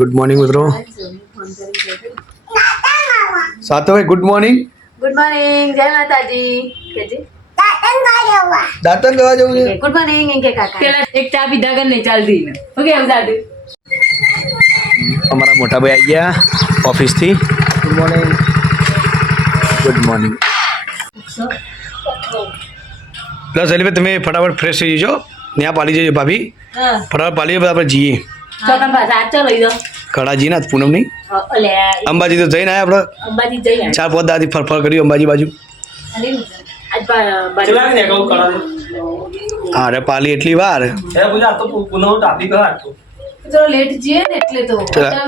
Good morning મિત્રો. સાતભાઈ good morning good morning જય માતાજી. કેજી? દાંતન લેવા જવું છે? ગુડ મોર્નિંગ એમ કે કાકા. પેલા એક ચા પીધા કર નહીં ચાલતી શું કેમ ચાલતી? અમારા મોટા ભાઈ આવી ગયા ઓફિસથી. Good morning good morning plus એટલે તમે ફટાફટ ફ્રેશ થઈ જજો. ત્યાં પાલી જજો ભાભી. ફટાફટ પાલી આપણે જઈએ. છોકરા પાસે દો કડાજી ના પૂનમની. ઓલે અંબાજી તો જઈને આવ્યા આપણે અંબાજી જઈ ચાર પાંચ દાદી ફરફર કર્યું અંબાજી બાજુ. અરે પાલી એટલી વાર. ને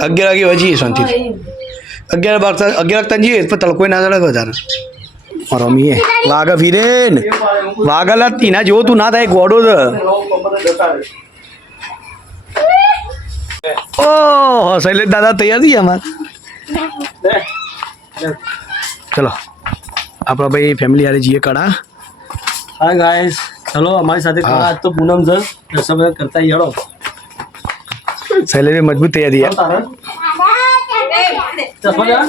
અગિયાર વાગે વજીએ શાંતિથી. અગિયાર વાગતા અગિયાર વાગતા જઈએ પણ તડકો ના ચડે વધારે. રમીએ. વાઘ ફીરે વાઘ લાગતી તીના જેવો તું ના થાય ગોડો છે ઓહો શૈલેષ દાદા તૈયાર થઈ અમાર ચલો આપણા ભાઈ ફેમિલી હારે જઈએ કડા હા ગાઈસ ચલો અમારી સાથે કડા આજ તો પૂનમ છે દર્શન બધા કરતા હેડો શૈલેષ મજબૂત તૈયારી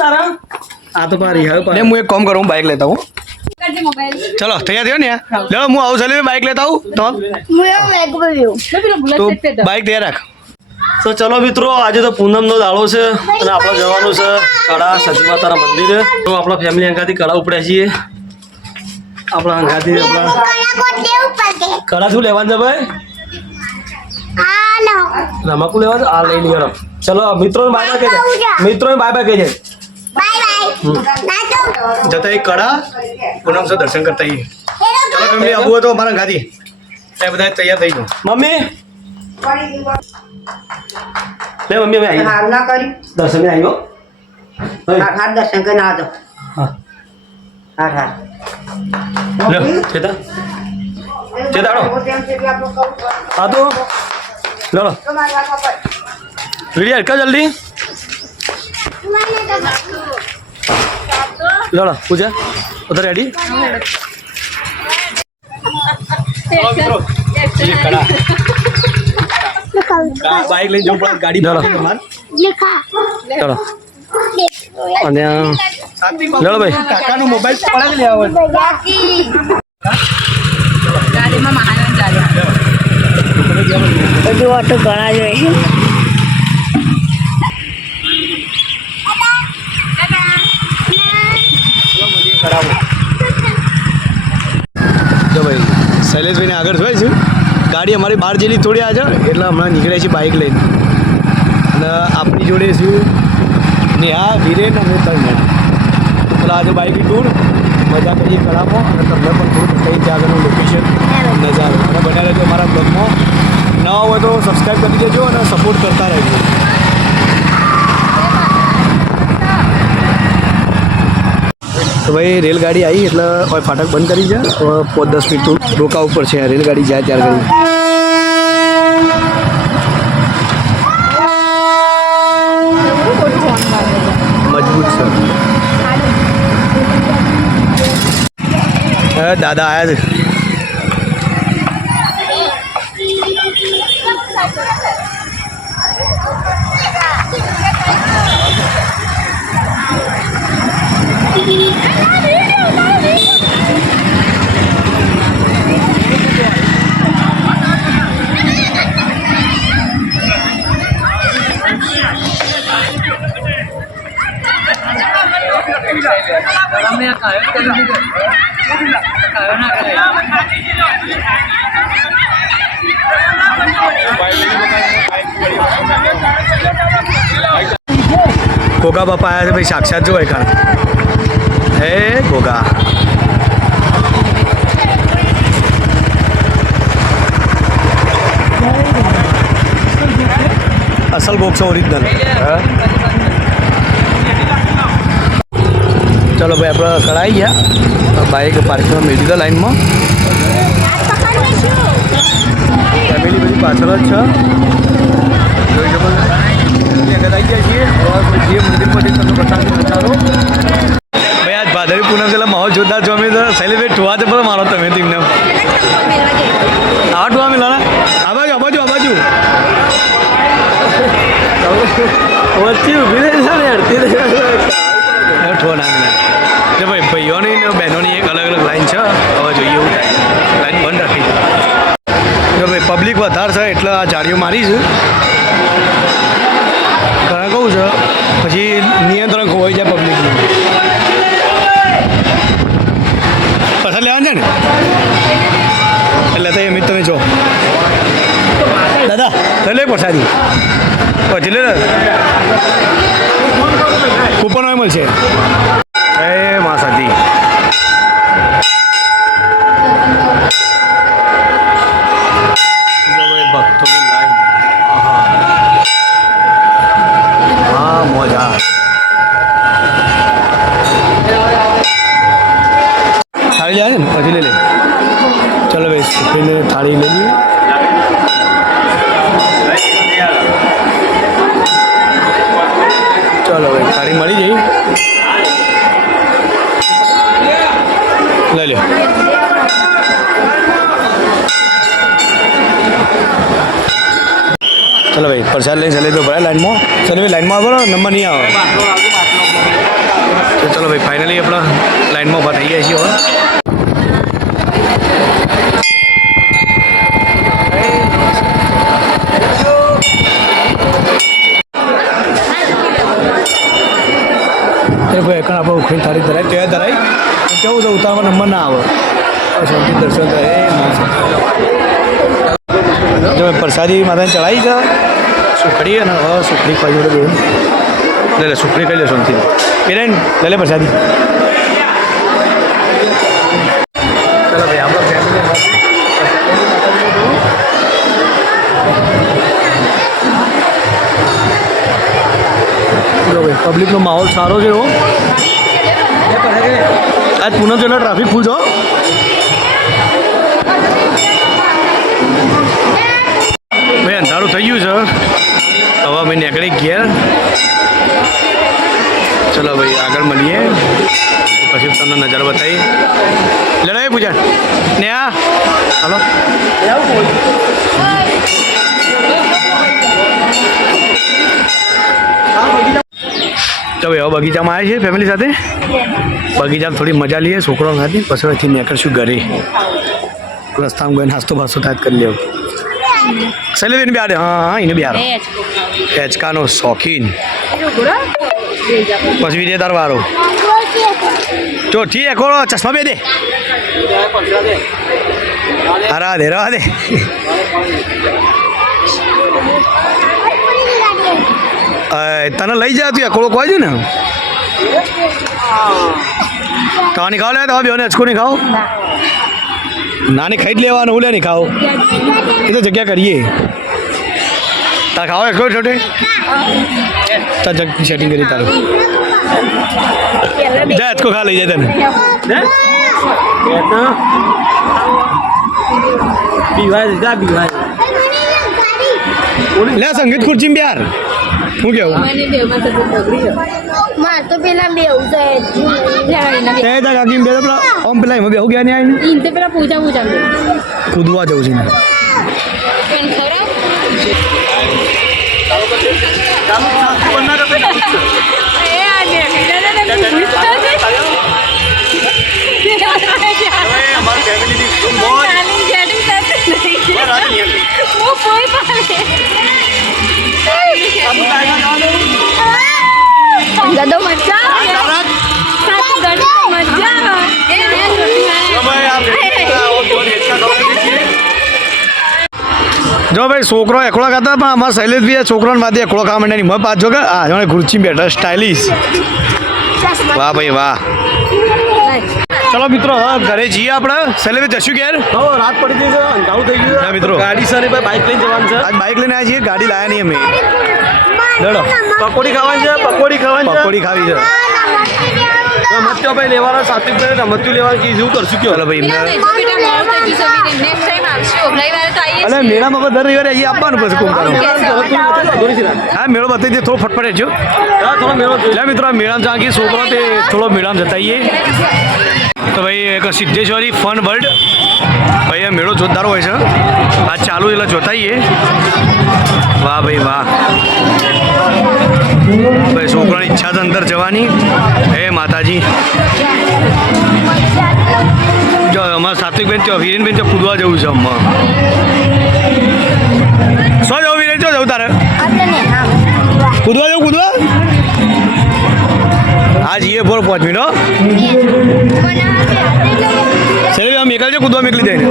તારા આ તો મારી હવે હું એક કામ કરું હું બાઇક લેતા હું ચલો તૈયાર થયો ને? લો હું આવું શૈલેષ બાઇક લેતા આવું. તો? તો બાઇક તૈયાર રાખ. તો ચલો મિત્રો આજે તો પૂનમનો દાડો છે અને આપણે જવાનું છે કળા સતી માતાના મંદિરે. તો આપણા ફેમિલી અંગાથી કળા ઉપડ્યા છીએ. આપણા અંગાથી આપણા કળા શું લેવાનું છે ભાઈ? રમાકુ લેવા આ લઈ લઈએ ચલો મિત્રો બાય બાય કહી મિત્રો બાય બાય. કહી દે જતા એક કળા પૂનમ સે દર્શન કરતા આવીએ. ચલો ફેમિલી આવું હોય તો અમારા ગાદી એ બધા તૈયાર થઈ ગયું. મમ્મી? લે મમ્મી અમે આવી હાલ ના કરી. દર્શને આવ્યો હા હા દર્શન કરીને આવજો. હા. હા હાર લે ચેતા. ચેતાડો. હા તો. લો વિડિયા કા જલ્દી. લો લો પૂજા. ઉધર રેડી બાઇક લઈને જવું પડે ગાડી ચલો. ચલો. અને ચલો ભાઈ. કાકાનો મોબાઈલ પડાવી લેવા બધું ઓટો ઘણા જોઈએ છે. જો ભાઈ શૈલેષભાઈને આગળ જોઈ છે? ગાડી અમારી બહાર જેલી થોડી આજે. એટલે હમણાં નીકળ્યા છીએ બાઇક લઈને. અને આપણી જોડે શું નેહા વિરેન અને તન્મય એટલે આજે બાઇક ટૂર મજા કરીએ કળામાં અને તમને પણ થોડું કઈ જાગરનું લોકેશન નજારો અને બન્યા રહેજો અમારા બ્લોગમાં નવા હોય તો સબસ્ક્રાઈબ કરી દેજો અને સપોર્ટ કરતા રહેજો. તો ભાઈ, રેલગાડી આવી એટલે હવે ફાટક બંધ કરી છે. પાંચ દસ મિનિટ રોકા ઉપર છે. રેલગાડી જાય ત્યાર કરી. દાદા આવ્યા છે. અમે આ કાયો કરી દીધો કાયો ના કરે ગોગા બાપા આવ્યા છે ભાઈ ચલો ભાઈ, આપણે કઢાઈ ગયા. બાઇક પાર્કિંગમાં મેળવી દીધા લાઈનમાં. ફેમિલી બધી પાછળ જ છે. જોઈ શકો. આગળ ગયા છીએ. જે આપણે જે તમને બતાવી. ભાઈ, આજ ભાદરવી પૂનમ એટલે માહોલ જોરદાર જો અમે સેલિબ્રેટ થવા તો પણ મારો તમે તેમને. આવા ટુવા મિલો ને આ બાજુ, આ વચ્ચે ઊભી રહી છે ને, અડધી હવે ઠો ના ના એટલે ભાઈ, ભાઈઓની ને બહેનોની એક અલગ અલગ લાઈન છે. હવે જોઈએ એવું થાય. લાઈન બંધ રાખી. જો ભાઈ પબ્લિક વધારે છે એટલે આ જાળીઓ મારી છે. ઘણા કહું છે, પછી નિયંત્રણ ખોવાઈ જાય પબ્લિકનું પાછા લેવાનું છે ને? એટલે તો એમ જ. તમે જો દાદા લઈ લે પછાડી પછી લે લે. કૂપન હોય મળશે એ માં સાથી ભક્તોની લાઈન આહા. હા મોજા થાળી જાય ને પછી લઈ લે ચલો ભાઈ સુખીને થાળી લઈ લઈએ ચલો ભાઈ થાળી મળી જઈ લઈ લો ચલો ભાઈ પ્રસાદ લઈને તો ભરાય લાઈનમાં. ચલો ભાઈ લાઈનમાં આવો નંબર નહીં આવે. તો ચલો ભાઈ ફાઇનલી આપણે લાઈનમાં ઊભા થઈ ગયા છીએ હવે. ભાઈ આપણે ઉખડી થાળી ધરાય ત્યાં ધરાય કેવું છે ઉતારમાં નંબર ના આવે. હવે દર્શન જો પ્રસાદી માતાને ચડાવી છે સુખડી અને હવે સુખડી ખાઈ જોડે બેન લે લે સુખડી ખાઈ લે શાંતિ બેન લે લે પ્રસાદી ચાલો ભાઈ આપણો ફેમિલી પબ્લિકનો માહોલ સારો છે એવો આજ પૂનમ જો એટલે ટ્રાફિક ફૂલ છો ભાઈ અંધારું થઈ ગયું છે હવે અમે નીકળી ગયા. ચલો ભાઈ, આગળ મળીએ. પછી તમને નજારો બતાવી લડાઈ પૂજા. ને આ, હલો. તો ભાઈ, હવે બગીચામાં આવ્યા છે ફેમિલી સાથે. બગીચામાં થોડી મજા લઈએ, છોકરાઓ સાથે. પછી અહીંથી નીકળશું ઘરે. રસ્તામાં ગઈને હાસ્તો બાસ્તો થાય કરી લેવું. સેલેબીને બિહાડે હા હા એને બિહાડો હેચકાનો શોખીન પછી વિજય તાર વારો તો ઠીક કોળો ચશ્મા બે દે દે અય, તને લઈ જાય તું કોળો કોઈ ને તાની ખાવ લે તો બેને અચકો નહીં ખાઓ નાની ખાઈ જ લેવાનું લે નહીં ખાઓ એ તો જગ્યા કરીએ. તાર ખાવા એક છોટે? તાર જગ સેટિંગ કરી તારું. જા આજકો ખા લઈ જાય તને. જા બીવાય લે સંગીત ખુરચી બિહાર. હું કેવું? તો પેલા બેવું છે તે તા કાકી બે પેલા ઓમ પેલા એમાં બેહુ ગયા ને આવીને. ઈન તે પેલા પૂજા પૂજા કૂદવા જવું છે ને. ગદો મજા જો ભાઈ છોકરો એકલો ખાતા પણ અમારા શૈલેષભાઈ છોકરાને માથે એકલો ખાવા માંડ્યા નહીં મેં પાછો કે આ જોડે ખુરચી બેઠા સ્ટાઇલિશ વાહ ભાઈ વાહ. ચલો મિત્રો ઘરે જઈએ આપણે. શૈલેષ જશું ઘેર? રાત પડી ગઈ છે અંધારું થઈ ગયું મિત્રો. ગાડી સારી ભાઈ બાઇક લઈને જવાનું છે. આજ બાઇક લઈને આવી છીએ ગાડી લાયા નહીં અમે. લડો. પકોડી ખાવાની છે પકોડી ખાવાની છે. પકોડી ખાવી છે. રમત્યો ભાઈ લેવાના સાત્વિક ભાઈ રમત્યું લેવાનું કે શું કરશું કયો? ભાઈ એમને નેક્સ્ટ ટાઈમ આવશું રવિવારે તો આવીએ અલે મેળામાં બધા દર રવિવારે અહીંયા આપવાનું પછી કોમ કરવાનું હા મેળો બતાવી દે થોડો ફટફટ રહેજો થોડો મેળો એટલે મિત્રો આ મેળામાં જાગી છોકરો તે થોડો મેળામાં જતા આવીએ તો ભાઈ એક સિદ્ધેશ્વરી ફન વર્લ્ડ ભાઈ આ મેળો જોરદાર હોય છે. આ ચાલુ એટલે જોતા આવીએ વાહ ભાઈ વાહ. ભાઈ છોકરાની ઈચ્છા છે અંદર જવાની. હે માતાજી. જો અમારા સાત્વિકબેન ચો બેન ચો કૂદવા જવું છે અમ્મા. સો જવું હિરેન ચો જવું તારે. કૂદવા જવું, કૂદવા? હા જઈએ બોલ પાંચ મિનિટ સર આમ એકલ છે કૂદવા મેકલી દઈને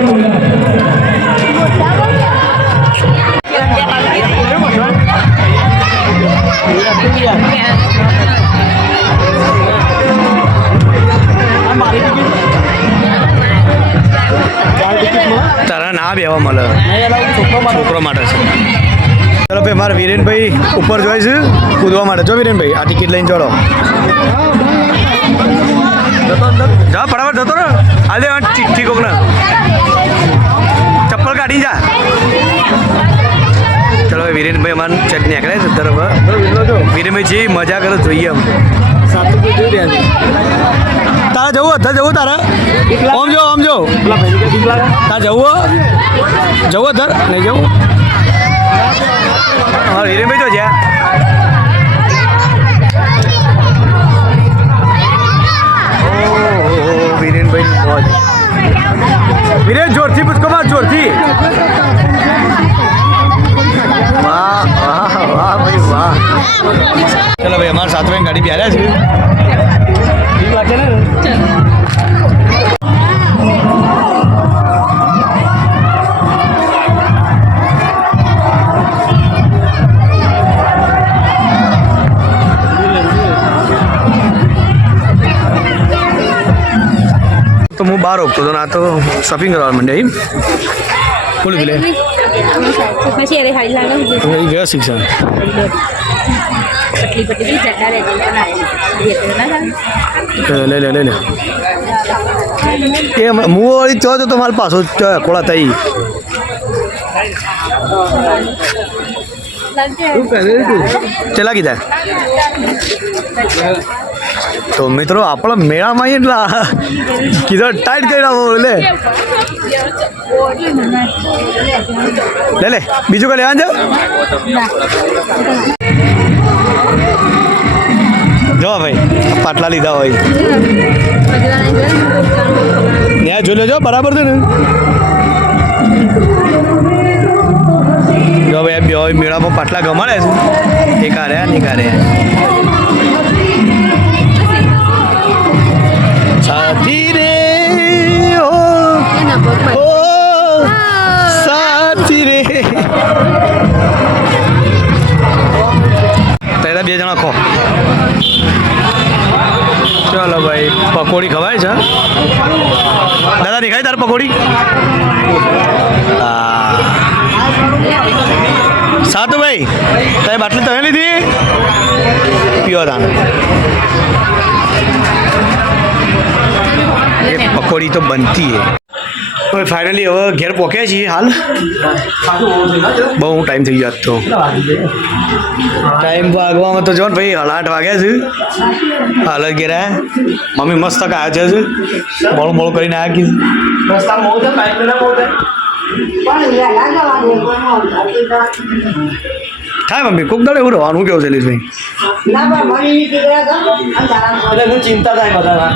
તારા મળે છોકરો માટે છે. ચલો ભાઈ મારા વિરેનભાઈ ઉપર જોઈ છે કૂદવા માટે. જો વિરેનભાઈ આ ટિકિટ લઈને ચડો જા ફટાફટ જતો ને હાલે ઠીક કોક ને. ચપ્પલ કાઢી જા. ચલો ભાઈ વિરેનભાઈ અમારે ચટ નીકળે છે તરફ વિરેનભાઈ જે મજા કરે જોઈએ એમ તારે જવું અત્યારે જવું તારે? ઓમ જો ઓમ જો. તારે જવું જવું અત્યારે નહીં જવું? હા વિરેનભાઈ તો જ્યાં. વિરેન જોરથી પૂછકો માર જોરથી? વાહ વાહ વાહ ભાઈ વાહ. ચલો ભાઈ અમારા સાત વાગે ગાડી બેર્યા છે. તો હું બહાર રોકતો હતો ને આ તો શોપિંગ કરવા માંડ્યા એમ બોલું પેલે પછી અરે હાઈ પટલી પટલી જતા રહે લે લે લે લે. એ વળી ચો તો મારી પાછો કોળા થઈ ચલા કીધા તો મિત્રો આપણા મેળામાં એટલા કીધો ટાઈટ કરી નાખો લે. લે લે બીજું કઈ લેવાનું છે? જો ભાઈ પાટલા લીધા હોય. ત્યાં જોઈ લેજો, બરાબર છે ને? જો ભાઈ, આ બે મેળામાં પાટલા ગમાડે છે. એક હારે ને એક હારે. સાથી પકોડી ખવાય છે? દાદા, દેખાય તાર પકોડી? સાતું ભાઈ તારે બાટલી તમે લીધી? પ્યોર તાને પકોડી તો બનતી હે. હવે ફાઇનલી હવે ઘેર પહોંચ્યા છીએ હાલ. બહુ ટાઈમ થઈ ગયો તો. ટાઈમ વાગવામાં તો જો ને ભાઈ આઠ વાગ્યા છે. હાલ ઘેર મમ્મી મસ્ત કાયા છે. મોડું મોડું કરીને આવ્યા કીધું. થાય મમ્મી કોક દાડે એવું રહેવાનું કેવું છે લીધભાઈ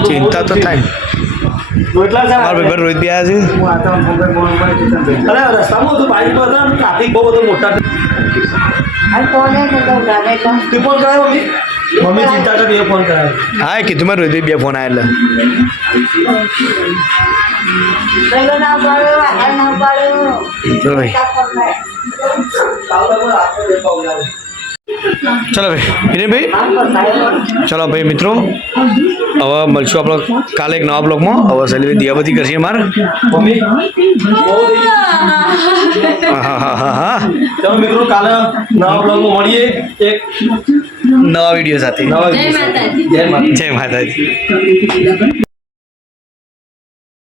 ચિંતા તો થાય. મારા ભાઈ રોહિત બી આવ્યા છે. હા. એ કીધું મેં રોહિત બે ફોન આવ્યા એટલે. ચલો ભાઈ ચલો ભાઈ. ચલો ભાઈ મિત્રો હવે મળશું આપણે કાલે એક નવા બ્લોગમાં. હવે સેલિબ્રેટ દિયાબતી કરશે મારે. હા હા હા હા મિત્રો કાલે નવા બ્લોગમાં મળીએ. એક નવા વીડિયો સાથે. નવા જય માતાજી. જય માતાજી.